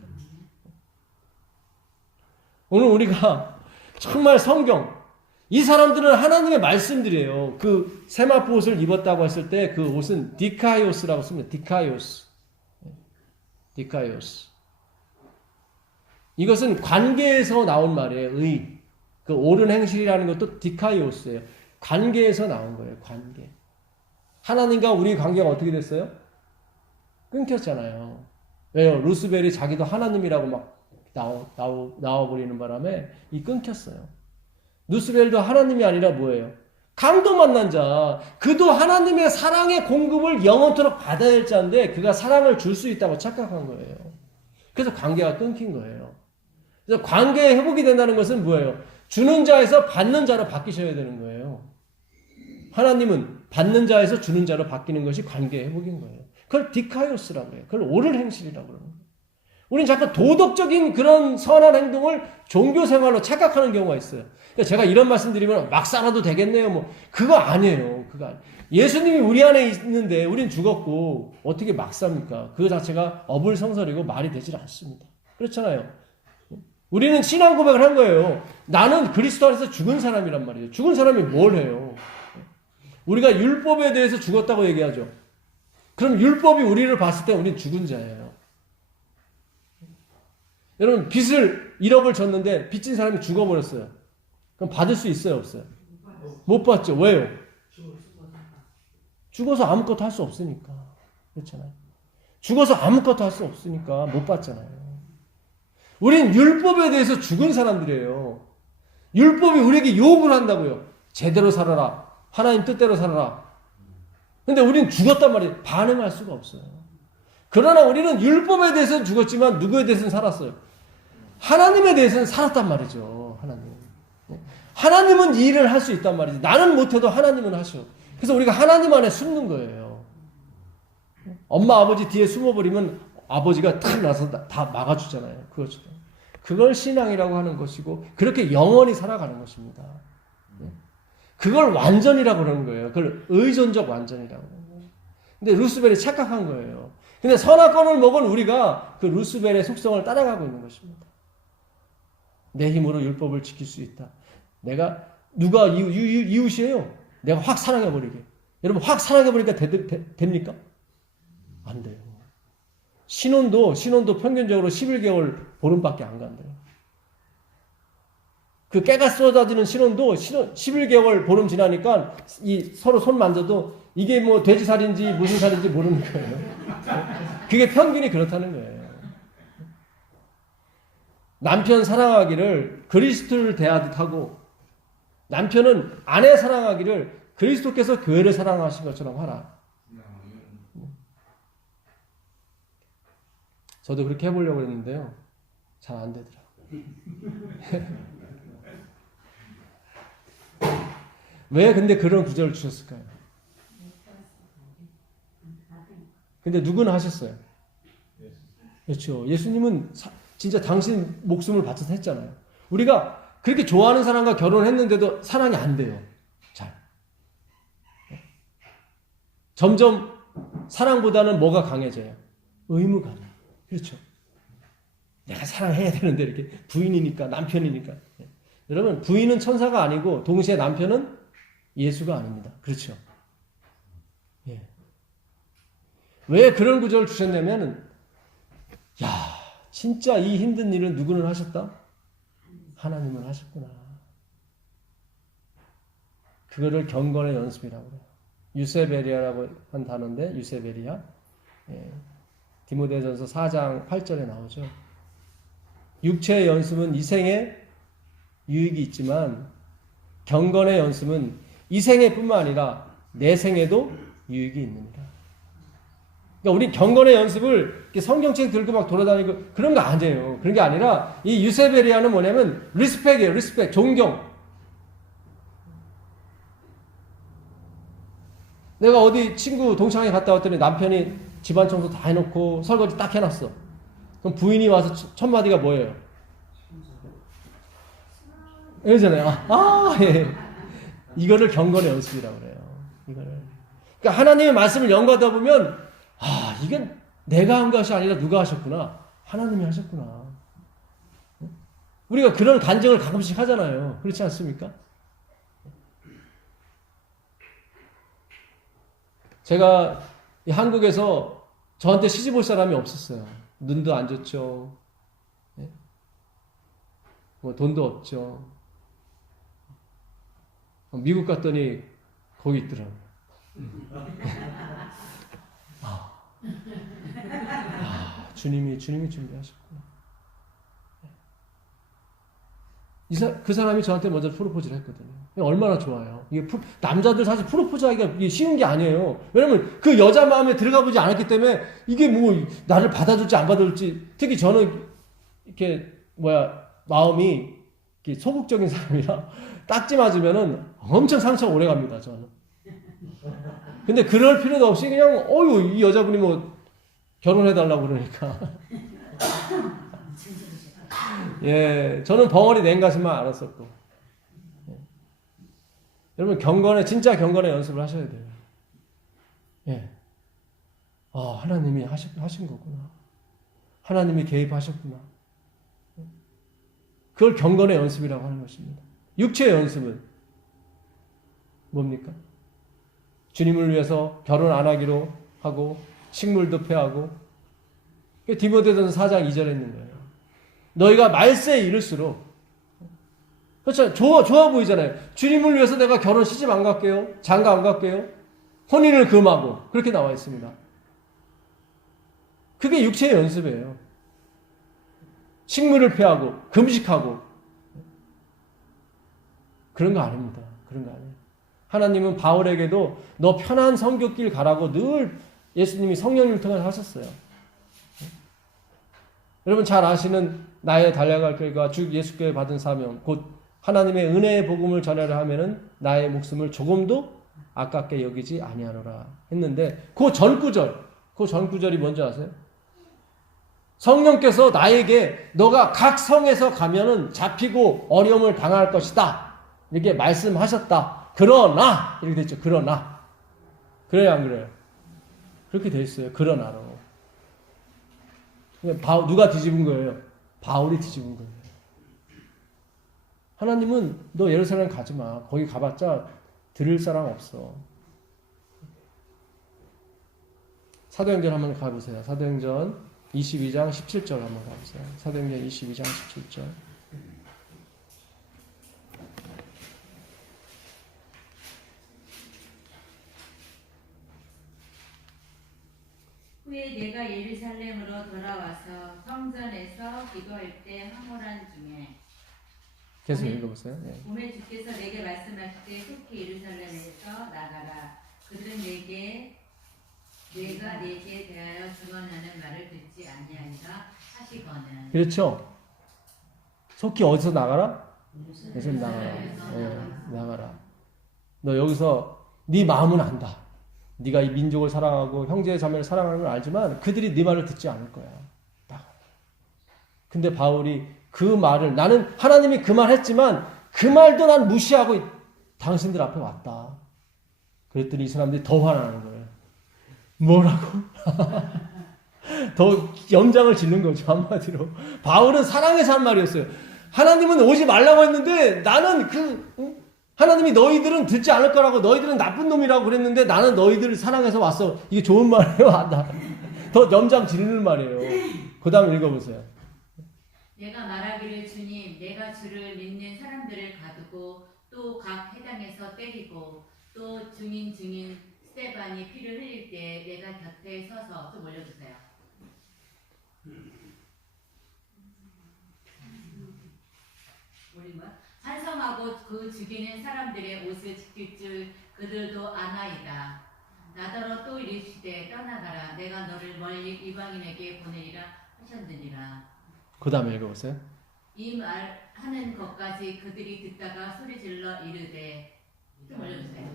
오늘 우리가 정말 성경 이 사람들은 하나님의 말씀들이에요. 그 세마포 옷을 입었다고 했을 때 그 옷은 디카이오스라고 씁니다. 디카이오스. 이것은 관계에서 나온 말이에요. 그 옳은 행실이라는 것도 디카이오스예요. 관계에서 나온 거예요. 관계. 하나님과 우리 관계가 어떻게 됐어요? 끊겼잖아요. 왜요? 루스벨이 자기도 하나님이라고 막 나와버리는 바람에 이 끊겼어요. 루스벨도 하나님이 아니라 뭐예요? 강도 만난 자. 그도 하나님의 사랑의 공급을 영원토록 받아야 할 자인데 그가 사랑을 줄 수 있다고 착각한 거예요. 그래서 관계가 끊긴 거예요. 그래서 관계의 회복이 된다는 것은 뭐예요? 주는 자에서 받는 자로 바뀌셔야 되는 거예요. 하나님은 받는 자에서 주는 자로 바뀌는 것이 관계의 회복인 거예요. 그걸 디카이오스라고 해요. 그걸 옳은 행실이라고 그러는 거예요. 우리는 자꾸 도덕적인 그런 선한 행동을 종교 생활로 착각하는 경우가 있어요. 그러니까 제가 이런 말씀 드리면 막 살아도 되겠네요. 뭐 그거 아니에요. 그거 아니에요. 예수님이 우리 안에 있는데 우린 죽었고 어떻게 막 삽니까? 그 자체가 어불성설이고 말이 되질 않습니다. 그렇잖아요. 우리는 신앙 고백을 한 거예요. 나는 그리스도 안에서 죽은 사람이란 말이에요. 죽은 사람이 뭘 해요? 우리가 율법에 대해서 죽었다고 얘기하죠. 그럼 율법이 우리를 봤을 때 우리는 죽은 자예요. 여러분 빚을 1억을 졌는데 빚진 사람이 죽어버렸어요. 그럼 받을 수 있어요? 없어요? 못 받죠. 왜요? 죽어서 아무것도 할 수 없으니까. 그렇잖아요. 죽어서 아무것도 할 수 없으니까 못 받잖아요. 우린 율법에 대해서 죽은 사람들이에요. 율법이 우리에게 요구를 한다고요. 제대로 살아라. 하나님 뜻대로 살아라. 근데 우린 죽었단 말이에요. 반응할 수가 없어요. 그러나 우리는 율법에 대해서는 죽었지만 누구에 대해서는 살았어요. 하나님에 대해서는 살았단 말이죠. 하나님은 이 일을 할 수 있단 말이지. 나는 못해도 하나님은 하셔. 그래서 우리가 하나님 안에 숨는 거예요. 엄마 아버지 뒤에 숨어버리면 아버지가 탁 나서 다 막아주잖아요. 그것처럼. 그걸 신앙이라고 하는 것이고 그렇게 영원히 살아가는 것입니다. 그걸 완전이라고 그러는 거예요. 그걸 의존적 완전이라고 그러는 거예요. 근데 루스벨이 착각한 거예요. 근데 선악과를 먹은 우리가 그 루스벨의 속성을 따라가고 있는 것입니다. 내 힘으로 율법을 지킬 수 있다. 내가 누가 이웃이에요? 내가 확 사랑해버리게. 여러분 확 사랑해버리니까 됩니까? 안 돼요. 신혼도 평균적으로 11개월 보름밖에 안 간대요. 그 깨가 쏟아지는 신혼도 11개월 보름 지나니까 서로 손 만져도 이게 뭐 돼지살인지 무슨 살인지 모르는 거예요. 그게 평균이 그렇다는 거예요. 남편 사랑하기를 그리스도를 대하듯 하고 남편은 아내 사랑하기를 그리스도께서 교회를 사랑하신 것처럼 하라. 저도 그렇게 해보려고 했는데요. 잘 안 되더라고요. 왜 근데 그런 구절을 주셨을까요? 근데 누구는 하셨어요? 그렇죠. 예수님은 진짜 당신 목숨을 바쳐서 했잖아요. 우리가 그렇게 좋아하는 사람과 결혼했는데도 사랑이 안 돼요. 잘. 점점 사랑보다는 뭐가 강해져요? 의무감이. 그렇죠. 내가 사랑해야 되는데 이렇게 부인이니까 남편이니까. 여러분 부인은 천사가 아니고 동시에 남편은 예수가 아닙니다. 그렇죠. 예. 왜 그런 구절을 주셨냐면 야 진짜 이 힘든 일을 누구는 하셨다? 하나님은 하셨구나. 그거를 경건의 연습이라고 해요. 유세베리아라고 한 단어인데 유세베리아. 예. 디모데전서 4장 8절에 나오죠. 육체의 연습은 이 생에 유익이 있지만 경건의 연습은 이 생애뿐만 아니라 내 생에도 유익이 있느니라. 그러니까 우리 경건의 연습을 성경책 들고 막 돌아다니고 그런 거 아니에요. 그런 게 아니라 이 유세베리아는 뭐냐면 리스펙이에요. 리스펙, 존경. 내가 어디 친구 동창회 갔다 왔더니 남편이 집안 청소 다 해놓고 설거지 딱 해놨어. 그럼 부인이 와서 첫 마디가 뭐예요? 이러잖아요. 예. 이거를 경건의 연습이라고 그래요. 이거를. 그러니까 하나님의 말씀을 연구하다 보면 이건 내가 한 것이 아니라 누가 하셨구나. 하나님이 하셨구나. 우리가 그런 간증을 가끔씩 하잖아요. 그렇지 않습니까? 제가 한국에서 저한테 시집 올 사람이 없었어요. 눈도 안 좋죠. 뭐 돈도 없죠. 미국 갔더니 거기 있더라고요. 주님이 준비하셨구나. 그 사람이 저한테 먼저 프로포즈를 했거든요. 얼마나 좋아요. 이게 남자들 사실 프로포즈하기가 이게 쉬운 게 아니에요. 왜냐면 그 여자 마음에 들어가 보지 않았기 때문에 이게 뭐 나를 받아줄지 안 받아줄지, 특히 저는 이렇게 마음이 이렇게 소극적인 사람이라 딱지 맞으면은 엄청 상처가 오래 갑니다, 저는. 근데 그럴 필요도 없이 그냥 이 여자분이 뭐 결혼해달라고 그러니까. 예, 저는 벙어리 냉가슴만 알았었고. 예. 여러분 진짜 경건의 연습을 하셔야 돼요. 예. 하나님이 하신 거구나. 하나님이 개입하셨구나. 그걸 경건의 연습이라고 하는 것입니다. 육체의 연습은 뭡니까? 주님을 위해서 결혼 안 하기로 하고 식물도 폐하고, 디모데전서 4장 2절에 있는 거예요. 너희가 말세에 이를수록, 그렇죠? 좋아 보이잖아요. 주님을 위해서 내가 결혼 시집 안 갈게요. 장가 안 갈게요. 혼인을 금하고, 그렇게 나와 있습니다. 그게 육체의 연습이에요. 식물을 폐하고 금식하고, 그런 거 아닙니다. 그런 거 아니에요. 하나님은 바울에게도 너 편한 선교길 가라고 늘 예수님이 성령님을 통해서 하셨어요. 여러분 잘 아시는 나의 달려갈 길과 주 예수께 받은 사명, 곧 하나님의 은혜의 복음을 전하려 하면은 나의 목숨을 조금도 아깝게 여기지 아니하노라 했는데, 그 전 구절이 뭔지 아세요? 성령께서 나에게 너가 각 성에서 가면은 잡히고 어려움을 당할 것이다, 이렇게 말씀하셨다. 그러나 이렇게 됐죠. 그러나. 그래요, 안 그래요? 그렇게 돼 있어요. 그러나로. 누가 뒤집은 거예요? 바울이 뒤집은 거예요. 하나님은 너 예루살렘 가지 마. 거기 가봤자 들을 사람 없어. 사도행전 한번 가보세요. 사도행전 22장 17절 한번 가보세요. 사도행전 22장 17절. 후에 내가 예루살렘으로 돌아와서 성전에서 기도할 때 황홀한 중에 계속 읽어보세요. 네. 오늘 주께서 내게 말씀하실 때 속히 예루살렘에서 나가라. 그들은 내가 내게 대하여 증언하는 말을 듣지 아니하리라 하시거늘. 그렇죠. 속히 어디서 나가라? 예수님 나가라. 네, 나가라. 너 여기서 네 마음은 안다. 네가 이 민족을 사랑하고 형제 자매를 사랑하는 걸 알지만 그들이 네 말을 듣지 않을 거야. 근데 바울이 그 말을, 나는 하나님이 그 말 했지만 그 말도 난 무시하고 당신들 앞에 왔다. 그랬더니 이 사람들이 더 화나는 거예요. 뭐라고? 더 염장을 짓는 거죠, 한마디로. 바울은 사랑해서 한 말이었어요. 하나님은 오지 말라고 했는데 나는 하나님이 너희들은 듣지 않을 거라고, 너희들은 나쁜 놈이라고 그랬는데 나는 너희들을 사랑해서 왔어. 이게 좋은 말이에요? 더 염장 지르는 말이에요. 그 다음 읽어보세요. 내가 말하기를 주님, 내가 주를 믿는 사람들을 가두고 또 각 회당에서 때리고 또 증인 스데반이 피를 흘릴 때 내가 곁에 서서, 좀 올려주세요. 올린 거야? 찬성하고 그 죽이는 사람들의 옷을 지킬 줄 그들도 아나이다. 나더러 또 이르시되 떠나가라. 내가 너를 멀리 이방인에게 보내리라 하셨느니라. 그 다음에 읽어보세요. 이 말하는 것까지 그들이 듣다가 소리질러 이르되, 좀 올려주세요.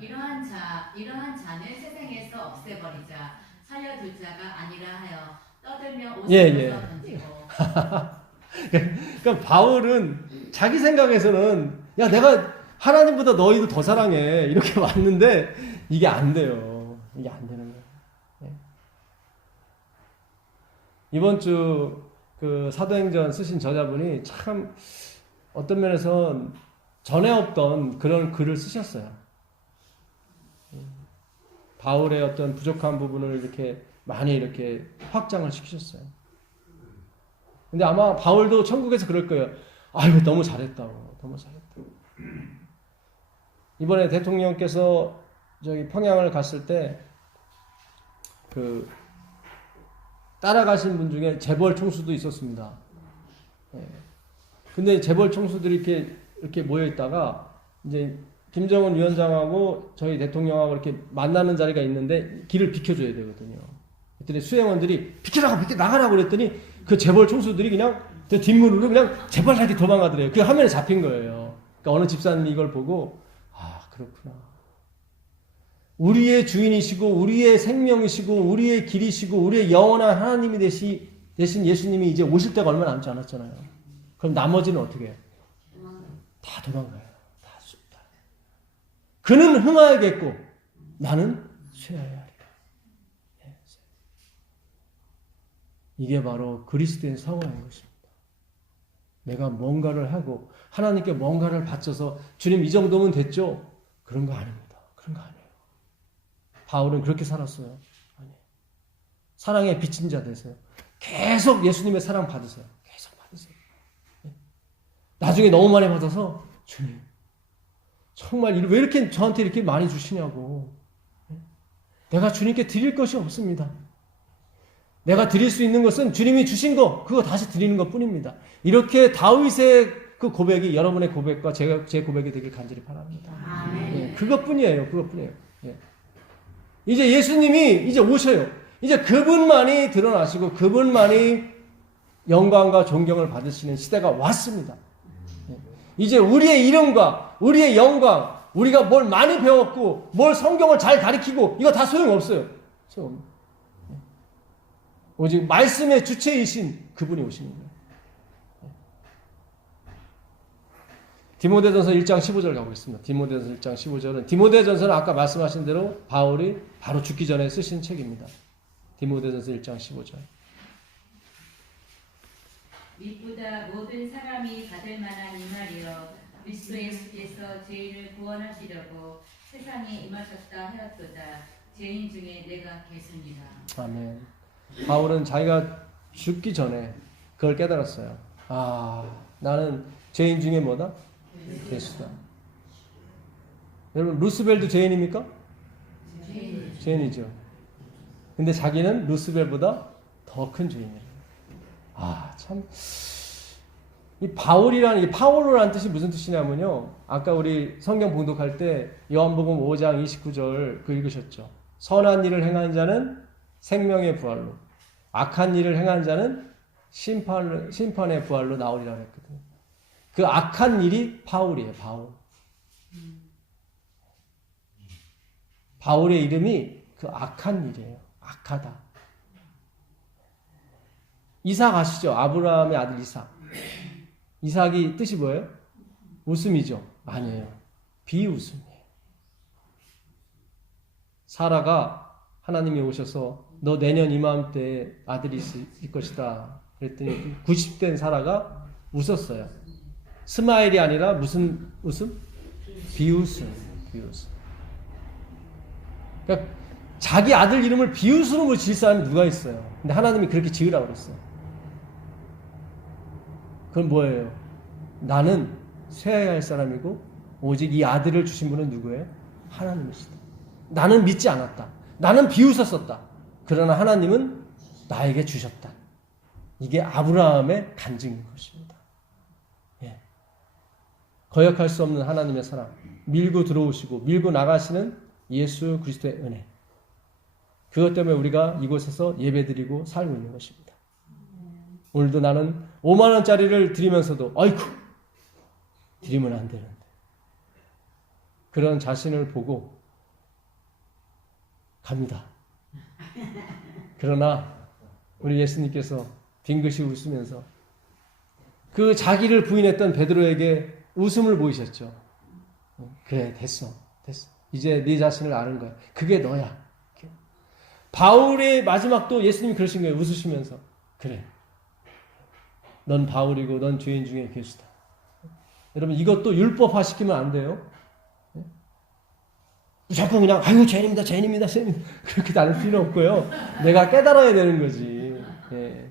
이러한 자는 세상에서 없애버리자. 살려둘 자가 아니라 하여 떠들며 옷을 벗어 던지고. 그러니까 바울은 자기 생각에서는 야, 내가 하나님보다 너희도 더 사랑해 이렇게 왔는데 이게 안 돼요. 이게 안 되는 거예요. 네. 이번 주 그 사도행전 쓰신 저자분이 참 어떤 면에서 전에 없던 그런 글을 쓰셨어요. 바울의 어떤 부족한 부분을 이렇게 많이 이렇게 확장을 시키셨어요. 근데 아마 바울도 천국에서 그럴 거예요. 아이고, 너무 잘했다고. 너무 잘했다고. 이번에 대통령께서 저기 평양을 갔을 때 따라가신 분 중에 재벌 총수도 있었습니다. 네. 근데 재벌 총수들이 이렇게 모여 있다가 이제 김정은 위원장하고 저희 대통령하고 이렇게 만나는 자리가 있는데 길을 비켜줘야 되거든요. 그랬더니 수행원들이 나가라고 그랬더니 그 재벌 총수들이 그냥 저 뒷문으로 그냥 재빨리 도망가더래요. 그 화면에 잡힌 거예요. 그러니까 어느 집사님이 이걸 보고 아 그렇구나. 우리의 주인이시고 우리의 생명이시고 우리의 길이시고 우리의 영원한 하나님이 되신 예수님이 이제 오실 때가 얼마 남지 않았잖아요. 그럼 나머지는 어떻게 해요? 다 도망가요. 다 죽다. 그는 흥하야겠고 나는 쇠하여야 하리라. 이게 바로 그리스도의 상황인 것입니다. 내가 뭔가를 하고 하나님께 뭔가를 바쳐서 주님 이 정도면 됐죠? 그런 거 아닙니다. 그런 거 아니에요. 바울은 그렇게 살았어요. 아니에요. 사랑에 비친 자 되세요. 계속 예수님의 사랑 받으세요. 계속 받으세요. 나중에 너무 많이 받아서 주님 정말 왜 이렇게 저한테 이렇게 많이 주시냐고. 내가 주님께 드릴 것이 없습니다. 내가 드릴 수 있는 것은 주님이 주신 거 그거 다시 드리는 것 뿐입니다. 이렇게 다윗의 그 고백이 여러분의 고백과 제 고백이 되길 간절히 바랍니다. 예, 그것뿐이에요. 그것뿐이에요. 예. 이제 예수님이 이제 오셔요. 이제 그분만이 드러나시고 그분만이 영광과 존경을 받으시는 시대가 왔습니다. 예. 이제 우리의 이름과 우리의 영광, 우리가 뭘 많이 배웠고 뭘 성경을 잘 가르치고 이거 다 소용없어요. 소용없어요. 오직 말씀의 주체이신 그분이 오시는 거예요. 디모데전서 1장 15절 가보겠습니다. 디모데전서 1장 15절은 디모데전서는 아까 말씀하신 대로 바울이 바로 죽기 전에 쓰신 책입니다. 디모데전서 1장 15절. 믿보다 모든 사람이 받을 만한 이 말이여 그리스도 예수께서 죄인을 구원하시려고 세상에 임하셨다 하였도다. 죄인 중에 내가 계십니다. 아멘. 바울은 자기가 죽기 전에 그걸 깨달았어요. 아, 나는 죄인 중에 뭐다? 예수다. 여러분 루스벨도 죄인입니까? 죄인이죠. 근데 자기는 루스벨보다 더 큰 죄인이에요. 아, 참. 이 바울이라는, 이 파울로라는 뜻이 무슨 뜻이냐면요. 아까 우리 성경 봉독할 때 요한복음 5장 29절 그 읽으셨죠. 선한 일을 행하는 자는 생명의 부활로, 악한 일을 행하는 자는 심판의 부활로 나오리라고 했거든요. 그 악한 일이 바울이에요. 바울의 이름이 그 악한 일이에요. 악하다. 이삭 아시죠? 아브라함의 아들 이삭. 이삭이 뜻이 뭐예요? 웃음이죠? 아니에요. 비웃음이에요. 사라가 하나님이 오셔서 너 내년 이맘때 아들이 있을 것이다. 그랬더니 90된 사라가 웃었어요. 스마일이 아니라 무슨 웃음? 비웃음. 그러니까 자기 아들 이름을 비웃음으로 지을 사람이 누가 있어요? 근데 하나님이 그렇게 지으라고 그랬어요. 그건 뭐예요? 나는 쇠해야 할 사람이고 오직 이 아들을 주신 분은 누구예요? 하나님이시다. 나는 믿지 않았다. 나는 비웃었었다. 그러나 하나님은 나에게 주셨다. 이게 아브라함의 간증인 것입니다. 예. 거역할 수 없는 하나님의 사랑, 밀고 들어오시고 밀고 나가시는 예수 그리스도의 은혜. 그것 때문에 우리가 이곳에서 예배드리고 살고 있는 것입니다. 오늘도 나는 5만 원짜리를 드리면서도 아이쿠 드리면 안 되는데 그런 자신을 보고 갑니다. 그러나 우리 예수님께서 빙긋이 웃으면서 그 자기를 부인했던 베드로에게 웃음을 보이셨죠. 그래 됐어. 이제 네 자신을 아는 거야. 그게 너야. 바울의 마지막도 예수님이 그러신 거예요. 웃으시면서 그래. 넌 바울이고 넌 죄인 중에 괴수다. 여러분 이것도 율법화 시키면 안 돼요. 무조건 그냥 아유 죄인입니다. 그렇게 다닐 필요 없고요. 내가 깨달아야 되는 거지. 예.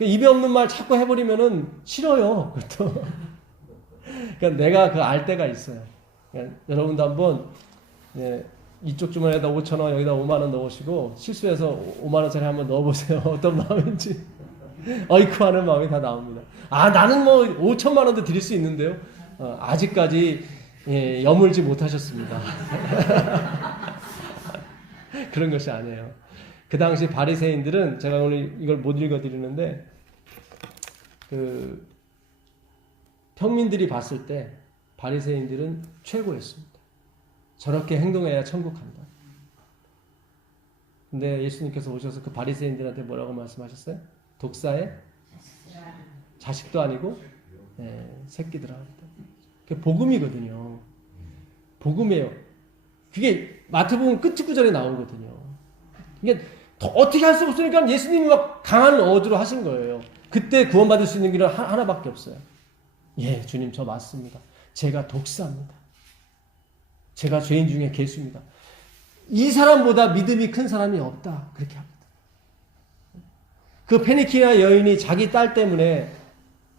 입에 없는 말 자꾸 해버리면은 싫어요. 그것도. 그러니까 내가 그 알 때가 있어요. 그러니까 여러분도 한번 이쪽 주머니에다 5,000원 여기다 5만 원 넣으시고 실수해서 5만 원짜리 한번 넣어보세요. 어떤 마음인지. 어이쿠 하는 마음이 다 나옵니다. 아, 나는 뭐 5천만 원도 드릴 수 있는데요. 아직까지 여물지 못하셨습니다. 그런 것이 아니에요. 그 당시 바리새인들은, 제가 오늘 이걸 못 읽어드리는데, 평민들이 봤을 때 바리새인들은 최고였습니다. 저렇게 행동해야 천국 간다. 근데 예수님께서 오셔서 그 바리새인들한테 뭐라고 말씀하셨어요? 독사의 자식도 아니고 새끼들아. 그게 복음이거든요. 복음이에요. 그게 마태복음 끝 구절에 나오거든요. 이게 어떻게 할 수 없으니까 예수님이 막 강한 어조로 하신 거예요. 그때 구원받을 수 있는 길은 하나밖에 없어요. 예, 주님 저 맞습니다. 제가 독사입니다. 제가 죄인 중에 괴수입니다. 이 사람보다 믿음이 큰 사람이 없다. 그렇게 합니다. 그 페니키아 여인이 자기 딸 때문에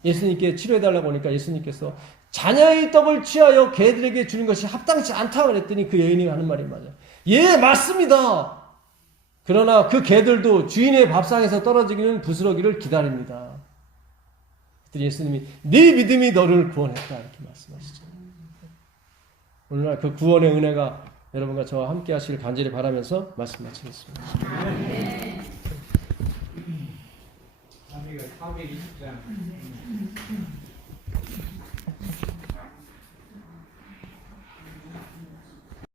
예수님께 치료해달라고 하니까 예수님께서 자녀의 떡을 취하여 개들에게 주는 것이 합당치 않다고 그랬더니 그 여인이 하는 말이 맞아요. 예, 맞습니다. 그러나 그 개들도 주인의 밥상에서 떨어지기는 부스러기를 기다립니다. 그랬더니 예수님이 네 믿음이 너를 구원했다 이렇게 말씀하시죠. 오늘날 그 구원의 은혜가 여러분과 저와 함께 하시길 간절히 바라면서 말씀 마치겠습니다. 420장